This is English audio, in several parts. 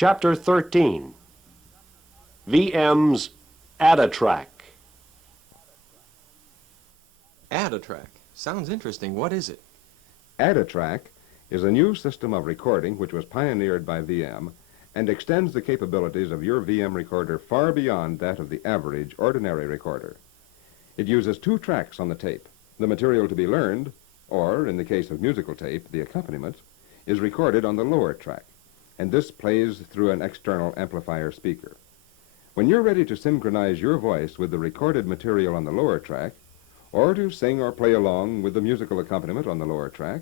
Chapter 13, VM's Add a Track. Add a track. Sounds interesting. What is it? Add a track is a new system of recording which was pioneered by VM and extends the capabilities of your VM recorder far beyond that of the average ordinary recorder. It uses two tracks on the tape. The material to be learned, or in the case of musical tape, the accompaniment, is recorded on the lower track, and this plays through an external amplifier speaker. When you're ready to synchronize your voice with the recorded material on the lower track, or to sing or play along with the musical accompaniment on the lower track,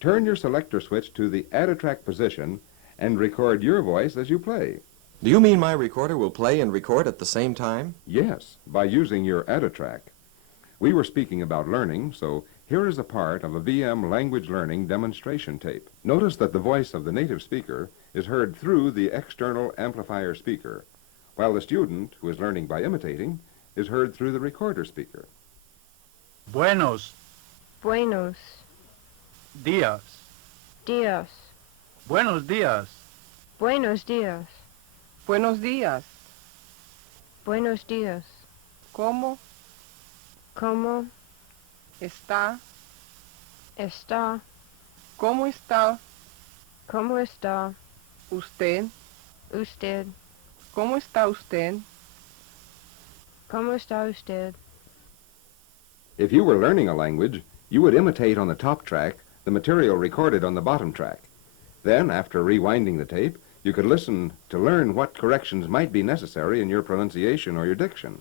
turn your selector switch to the Add a Track position and record your voice as you play. Do you mean my recorder will play and record at the same time? Yes, by using your Add a Track. We were speaking about learning, so here is a part of a VM language learning demonstration tape. Notice that the voice of the native speaker is heard through the external amplifier speaker, while the student, who is learning by imitating, is heard through the recorder speaker. Buenos Buenos días. días. Buenos días. Buenos días. Buenos días. Buenos días. ¿Cómo ¿Cómo está? está? ¿Cómo está ¿Cómo está usted? usted? ¿Cómo está usted? ¿Cómo está usted? If you were learning a language, you would imitate on the top track the material recorded on the bottom track. Then, after rewinding the tape, you could listen to learn what corrections might be necessary in your pronunciation or your diction.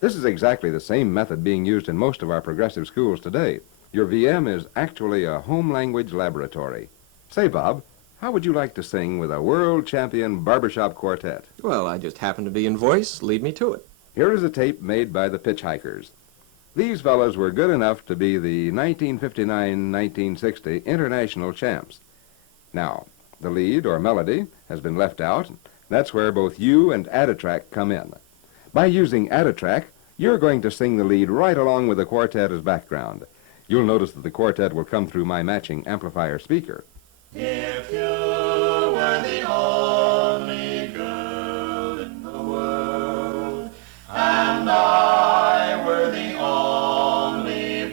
This is exactly the same method being used in most of our progressive schools today. Your VM is actually a home language laboratory. Say, Bob, how would you like to sing with a world champion barbershop quartet? Well, I just happen to be in voice. Lead me to it. Here is a tape made by the Pitchhikers. These fellows were good enough to be the 1959-1960 international champs. Now, the lead, or melody, has been left out. That's where both you and Add a Track come in. By using Add a Track, you're going to sing the lead right along with the quartet as background. You'll notice that the quartet will come through my matching amplifier speaker. If you were the only girl in the world, and I were the only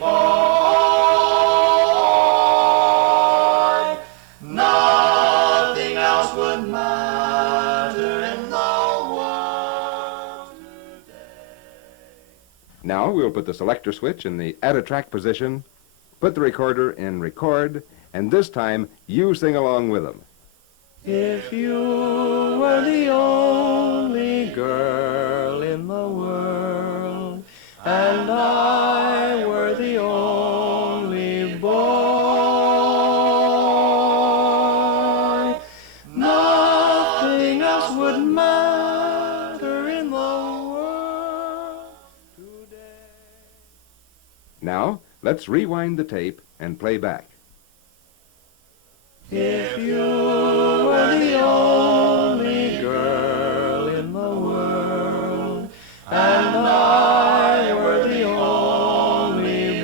boy, nothing else would matter in the world today. Now we'll put the selector switch in the Add a Track position, put the recorder in record, and this time you sing along with them. If you were the only girl in the world, and I were the only boy, nothing else would matter in the world today. Now, let's rewind the tape and play back. If you were the only girl in the world, and I were the only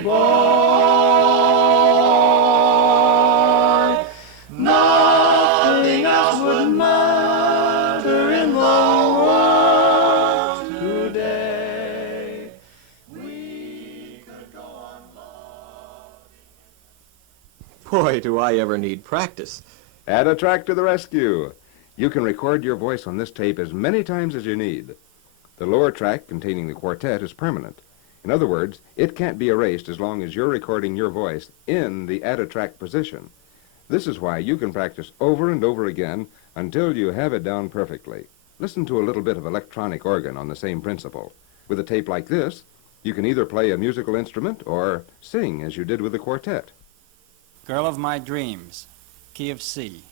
boy, nothing else would matter in the world today. We could go on loving. Boy, do I ever need practice. Add a Track to the rescue. You can record your voice on this tape as many times as you need. The lower track containing the quartet is permanent. In other words, it can't be erased as long as you're recording your voice in the Add a Track position. This is why you can practice over and over again until you have it down perfectly. Listen to a little bit of electronic organ on the same principle. With a tape like this, you can either play a musical instrument or sing as you did with the quartet. Girl of my dreams. Key of C.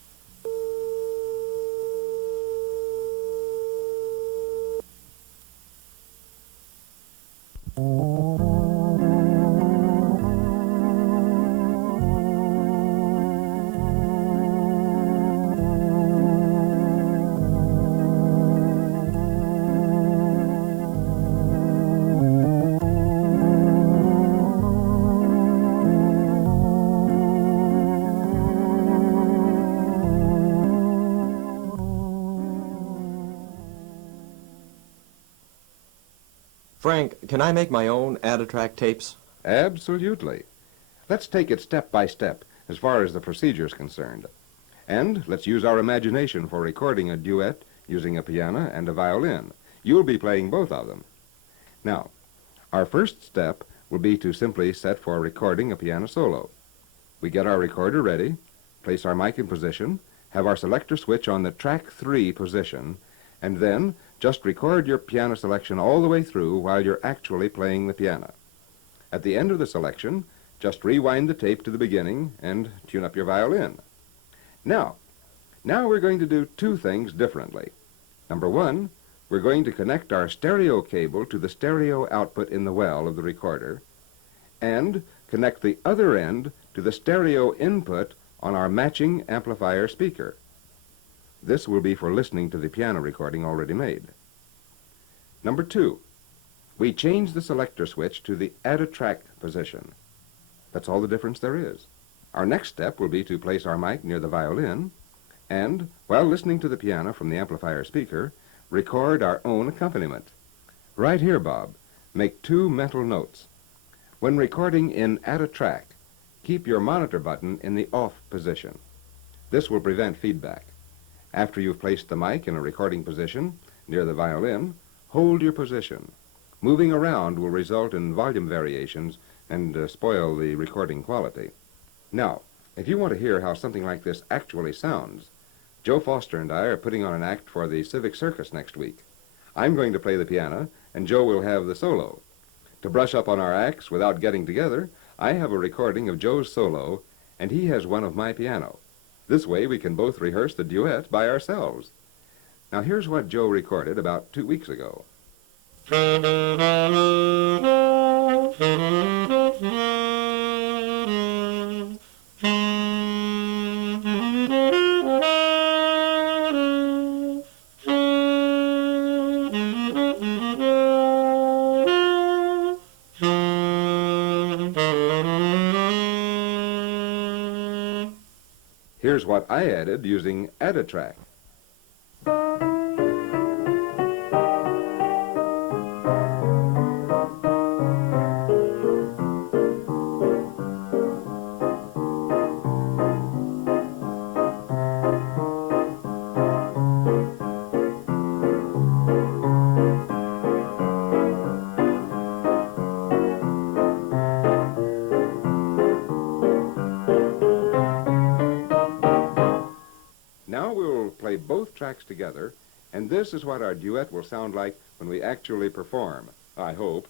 Frank, can I make my own add-a-track tapes? Absolutely. Let's take it step by step as far as the procedure is concerned. And let's use our imagination for recording a duet using a piano and a violin. You'll be playing both of them. Now, our first step will be to simply set for recording a piano solo. We get our recorder ready, place our mic in position, have our selector switch on the track 3 position, and then just record your piano selection all the way through while you're actually playing the piano. At the end of the selection, just rewind the tape to the beginning and tune up your violin. Now we're going to do two things differently. Number one, we're going to connect our stereo cable to the stereo output in the well of the recorder and connect the other end to the stereo input on our matching amplifier speaker. This will be for listening to the piano recording already made. Number two, we change the selector switch to the add-a-track position. That's all the difference there is. Our next step will be to place our mic near the violin and, while listening to the piano from the amplifier speaker, record our own accompaniment. Right here, Bob, make two mental notes. When recording in add-a-track, keep your monitor button in the off position. This will prevent feedback. After you've placed the mic in a recording position near the violin, hold your position. Moving around will result in volume variations and spoil the recording quality. Now, if you want to hear how something like this actually sounds, Joe Foster and I are putting on an act for the Civic Circus next week. I'm going to play the piano, and Joe will have the solo. To brush up on our acts without getting together, I have a recording of Joe's solo, and he has one of my piano. This way we can both rehearse the duet by ourselves. Now here's what Joe recorded about 2 weeks ago. Here's what I added using add-a-track. Now we'll play both tracks together, and this is what our duet will sound like when we actually perform, I hope.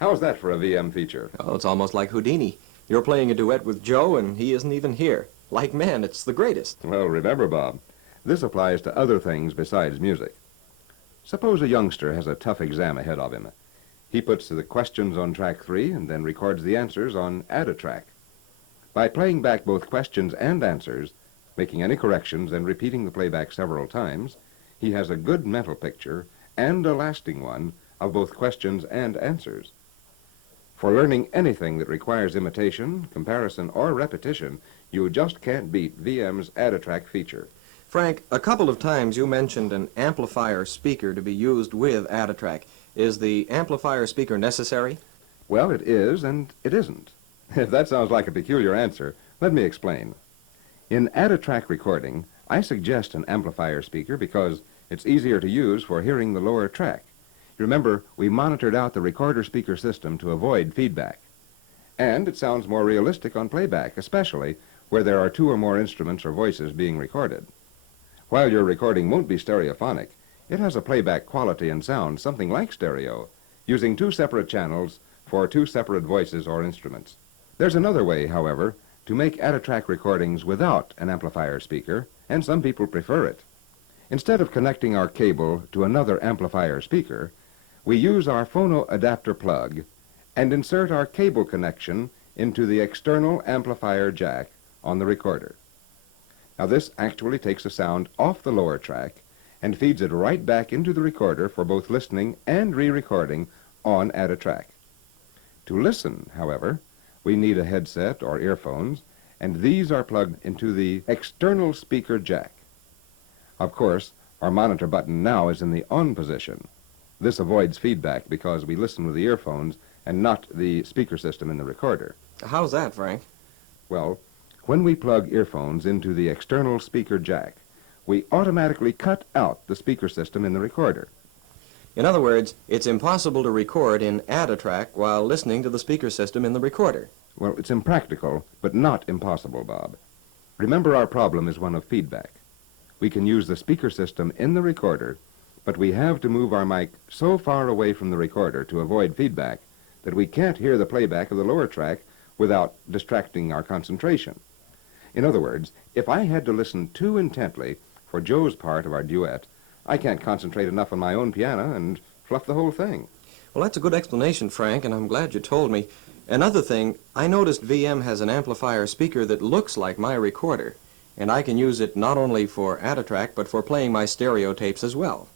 How's that for a VM feature? Oh, it's almost like Houdini. You're playing a duet with Joe, and he isn't even here. Like man, it's the greatest. Well, remember, Bob, this applies to other things besides music. Suppose a youngster has a tough exam ahead of him. He puts the questions on track 3 and then records the answers on add-a-track. By playing back both questions and answers, making any corrections and repeating the playback several times, he has a good mental picture, and a lasting one, of both questions and answers. For learning anything that requires imitation, comparison, or repetition, you just can't beat VM's add-a-track feature. Frank, a couple of times you mentioned an amplifier speaker to be used with add-a-track. Is the amplifier speaker necessary? Well, it is, and it isn't. If that sounds like a peculiar answer, let me explain. In add-a-track recording, I suggest an amplifier speaker because it's easier to use for hearing the lower track. Remember, we monitored out the recorder speaker system to avoid feedback. And it sounds more realistic on playback, especially where there are 2 or more instruments or voices being recorded. While your recording won't be stereophonic, it has a playback quality and sound something like stereo, using 2 separate channels for 2 separate voices or instruments. There's another way, however, to make add-a-track recordings without an amplifier speaker, and some people prefer it. Instead of connecting our cable to another amplifier speaker, we use our phono adapter plug and insert our cable connection into the external amplifier jack on the recorder. Now this actually takes the sound off the lower track and feeds it right back into the recorder for both listening and re-recording on Add a Track. To listen, however, we need a headset or earphones, and these are plugged into the external speaker jack. Of course, our monitor button now is in the on position. This avoids feedback because we listen with the earphones and not the speaker system in the recorder. How's that, Frank? Well, when we plug earphones into the external speaker jack, we automatically cut out the speaker system in the recorder. In other words, it's impossible to record in Add a Track while listening to the speaker system in the recorder. Well, it's impractical, but not impossible, Bob. Remember, our problem is one of feedback. We can use the speaker system in the recorder, but we have to move our mic so far away from the recorder to avoid feedback that we can't hear the playback of the lower track without distracting our concentration. In other words, if I had to listen too intently for Joe's part of our duet, I can't concentrate enough on my own piano and fluff the whole thing. Well, that's a good explanation, Frank, and I'm glad you told me. Another thing, I noticed VM has an amplifier speaker that looks like my recorder, and I can use it not only for Add a Track, but for playing my stereo tapes as well.